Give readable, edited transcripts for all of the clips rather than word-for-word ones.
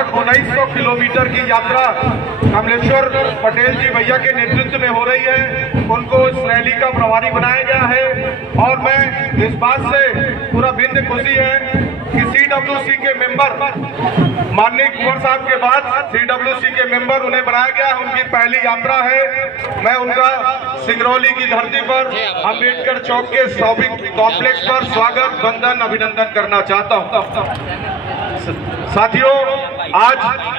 लगभग 1900 किलोमीटर की यात्रा कमलेश्वर पटेल जी भैया के नेतृत्व में हो रही है। उनको इस रैली का प्रभारी बनाया गया है और मैं इस बात से पूरा बिंद खुशी है कि CWC के मेंबर माननीय कुंवर साहब के बाद CWC के मेंबर उन्हें बनाया गया। उनकी पहली यात्रा है। मैं उनका सिंगरौली की धरती पर अंबेडकर चौक के शॉपिंग कॉम्प्लेक्स पर स्वागत वंदन अभिनंदन करना चाहता हूं। साथियों, आज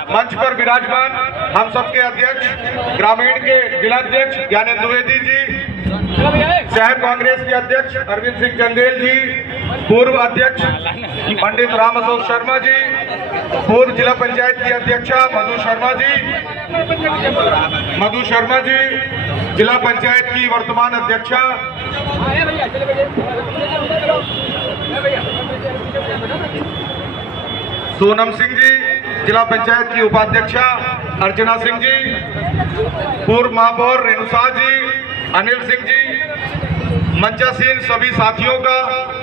मंच पर विराजमान हम सबके अध्यक्ष ग्रामीण के जिलाध्यक्ष ज्ञानेंद्र द्विवेदी जी, शहर कांग्रेस के अध्यक्ष अरविंद सिंह चंदेल जी, पूर्व अध्यक्ष पंडित राम अशोक शर्मा जी, पूर्व जिला पंचायत की अध्यक्षा मधु शर्मा जी, जिला पंचायत की वर्तमान अध्यक्षा सोनम सिंह जी, जिला पंचायत की उपाध्यक्षा अर्चना सिंह जी, पूर्व महापौर रेणुसा जी, अनिल सिंह जी, मंचासीन सभी साथियों का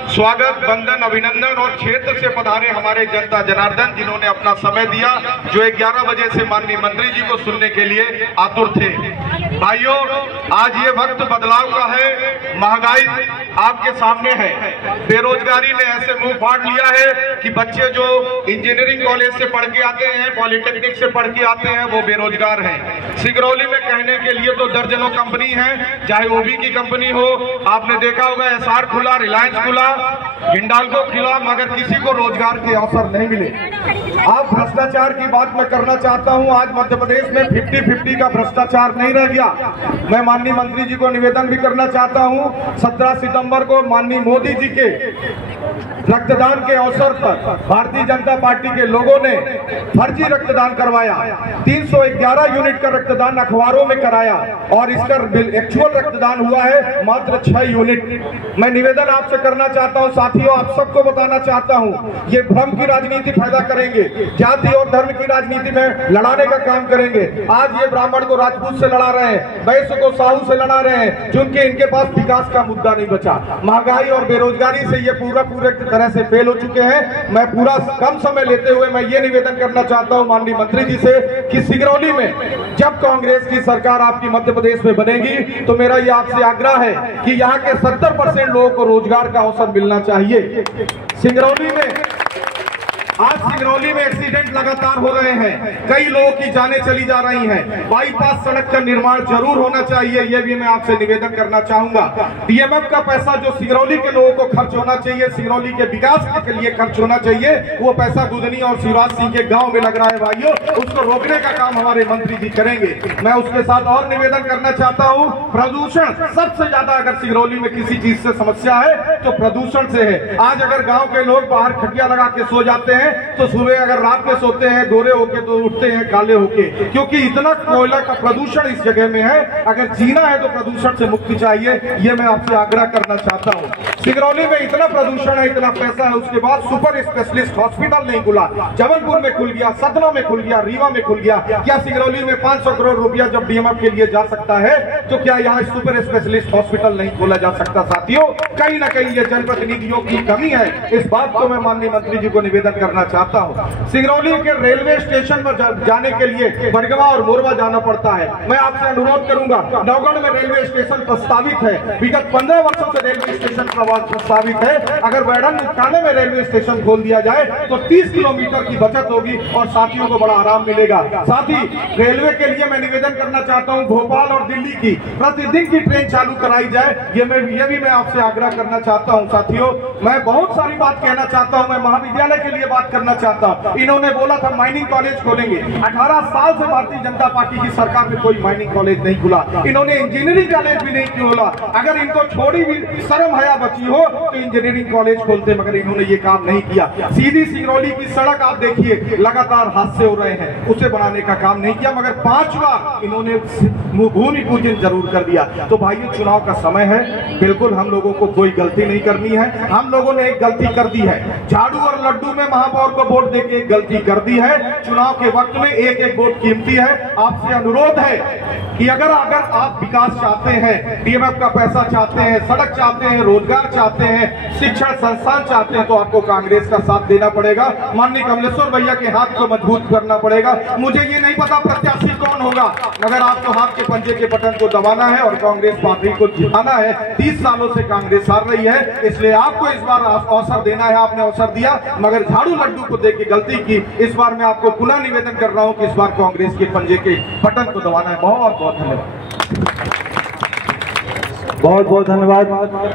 स्वागत वंदन अभिनंदन और क्षेत्र से पधारे हमारे जनता जनार्दन जिन्होंने अपना समय दिया, जो 11 बजे से माननीय मंत्री जी को सुनने के लिए आतुर थे। भाइयों, आज ये वक्त बदलाव का है। महंगाई आपके सामने है। बेरोजगारी ने ऐसे मुंह फाड़ लिया है कि बच्चे जो इंजीनियरिंग कॉलेज से पढ़ के आते हैं, पॉलिटेक्निक से पढ़ के आते हैं, वो बेरोजगार हैं। सिंगरौली में कहने के लिए तो दर्जनों कंपनी है, चाहे ओबी की कंपनी हो, आपने देखा होगा SR खुला, रिलायंस खुला, हिंडाल्को खुला, मगर किसी को रोजगार के अवसर नहीं मिले। आप भ्रष्टाचार की बात मैं करना चाहता हूं। आज मध्य प्रदेश में 50-50 का भ्रष्टाचार नहीं रह गया। मैं माननीय मंत्री जी को निवेदन भी करना चाहता हूं। 17 सितंबर को माननीय मोदी जी के रक्तदान के अवसर पर भारतीय जनता पार्टी के लोगों ने फर्जी रक्तदान करवाया। 311 यूनिट का रक्तदान अखबारों में कराया और इसका एक्चुअल रक्तदान हुआ है मात्र 6 यूनिट। मैं निवेदन आपसे करना चाहता हूं साथियों, आप सबको बताना चाहता हूं, ये भ्रम की राजनीति पैदा करेंगे, जाति और धर्म की राजनीति में लड़ाने का काम करेंगे। आज ये ब्राह्मण को राजपूत से लड़ा रहे हैं, वैश्य को साहू से लड़ा रहे हैं, क्योंकि इनके पास विकास का मुद्दा नहीं बचा। महंगाई और बेरोजगारी से ये पूरे तरह से फेल हो चुके हैं। मैं पूरा कम समय लेते हुए मैं ये निवेदन करना चाहता हूं माननीय मंत्री जी से कि सिंगरौली में जब कांग्रेस की सरकार आपकी मध्य प्रदेश में बनेगी तो मेरा ये आपसे आग्रह है कि यहाँ के 70% लोगों को रोजगार का अवसर मिलना चाहिए। सिंगरौली में आज सिंगरौली में एक्सीडेंट लगातार हो रहे हैं, कई लोगों की जानें चली जा रही हैं। बाईपास सड़क का निर्माण जरूर होना चाहिए, यह भी मैं आपसे निवेदन करना चाहूंगा। DMF का पैसा जो सिंगरौली के लोगों को खर्च होना चाहिए, सिंगरौली के विकास के लिए खर्च होना चाहिए, वो पैसा गुदनी और शिवराज सिंह के गांव में लग रहा है भाइयों, उसको रोकने का काम हमारे मंत्री जी करेंगे। मैं उसके साथ और निवेदन करना चाहता हूँ, प्रदूषण सबसे ज्यादा अगर सिंगरौली में किसी चीज से समस्या है तो प्रदूषण से है। आज अगर गाँव के लोग बाहर खटिया लगा के सो जाते हैं तो सुबह अगर रात में सोते हैं गोरे होके तो उठते हैं काले होके, क्योंकि इतना कोयला का प्रदूषण इस जगह में है। अगर जीना है तो प्रदूषण से मुक्ति चाहिए, ये मैं आपसे आग्रह करना चाहता हूँ। सिंगरौली में इतना प्रदूषण है, इतना पैसा है, उसके बाद सुपर स्पेशलिस्ट हॉस्पिटल नहीं खुला। जबलपुर में खुल गया, सतना में खुल गया, रीवा में खुल गया। क्या सिंगरौली में 500 करोड़ रुपया जब DMF के लिए जा सकता है तो क्या यहाँ सुपर स्पेशलिस्ट हॉस्पिटल नहीं खोला जा सकता? साथियों, कहीं ना कहीं ये जनप्रतिनिधियों की कमी है। इस बात को मैं माननीय मंत्री जी को निवेदन करना चाहता हूं। सिंगरौली के रेलवे स्टेशन पर जाने के लिए बरगवा और मोरवा जाना पड़ता है। मैं आपसे अनुरोध करूंगा, नौगढ़ में रेलवे स्टेशन प्रस्तावित है, विगत 15 वर्षों से रेलवे स्टेशन प्रस्तावित है। अगर बैडन मुख्यालय में रेलवे स्टेशन खोल दिया जाए तो 30 किलोमीटर की बचत होगी और साथियों को बड़ा आराम मिलेगा। साथ ही रेलवे के लिए मैं निवेदन करना चाहता हूं, भोपाल और दिल्ली की प्रतिदिन की ट्रेन चालू कराई जाए, ये भी मैं आपसे आग्रह करना चाहता हूं। साथियों, मैं बहुत सारी बात कहना चाहता हूं। मैं महाविद्यालय के लिए बात करना चाहता हूं। इन्होंने बोला था माइनिंग कॉलेज खोलेंगे, 18 साल से भारतीय जनता पार्टी की सरकार में कोई माइनिंग कॉलेज नहीं खुला। इन्होंने इंजीनियरिंग कॉलेज भी नहीं खोला। अगर इनको थोड़ी भी शर्म हया बची हो तो इंजीनियरिंग कॉलेज खोलते, मगर इन्होंने ये काम नहीं किया। सीधी सिंगरौली की सड़क आप देखिए, लगातार हादसे हो रहे हैं, उसे बनाने का काम नहीं किया, मगर 5 बार इन्होंने भूमि पूजन जरूर कर दिया। तो भाइयों, चुनाव का समय है, बिल्कुल हम लोगों को कोई गलती नहीं करनी है। हम लोगों ने एक गलती कर दी है, झाड़ू और लड्डू में महापौर को वोट देके एक गलती कर दी है। चुनाव के वक्त में एक एक वोट कीमती है। आपसे अनुरोध है कि अगर आप विकास चाहते हैं, डीएमएफ का पैसा चाहते हैं, सड़क चाहते हैं, रोजगार चाहते हैं, शिक्षण संस्थान चाहते हैं, तो आपको कांग्रेस का साथ देना पड़ेगा। माननीय कमलेश्वर भैया के हाथ को मजबूत करना पड़ेगा। मुझे ये नहीं पता प्रत्याशी कौन होगा, मगर आपको हाथ के पंजे के बटन को दबाना है और कांग्रेस पार्टी को जिताना है। 30 सालों से कांग्रेस हार रही है, इसलिए आपको इस बार अवसर देना है। आपने अवसर दिया मगर झाड़ू लड्डू को देख के गलती की। इस बार मैं आपको पुनः निवेदन कर रहा हूं कि इस बार कांग्रेस के पंजे के बटन को दबाना है। बहुत बहुत धन्यवाद। बहुत बहुत धन्यवाद।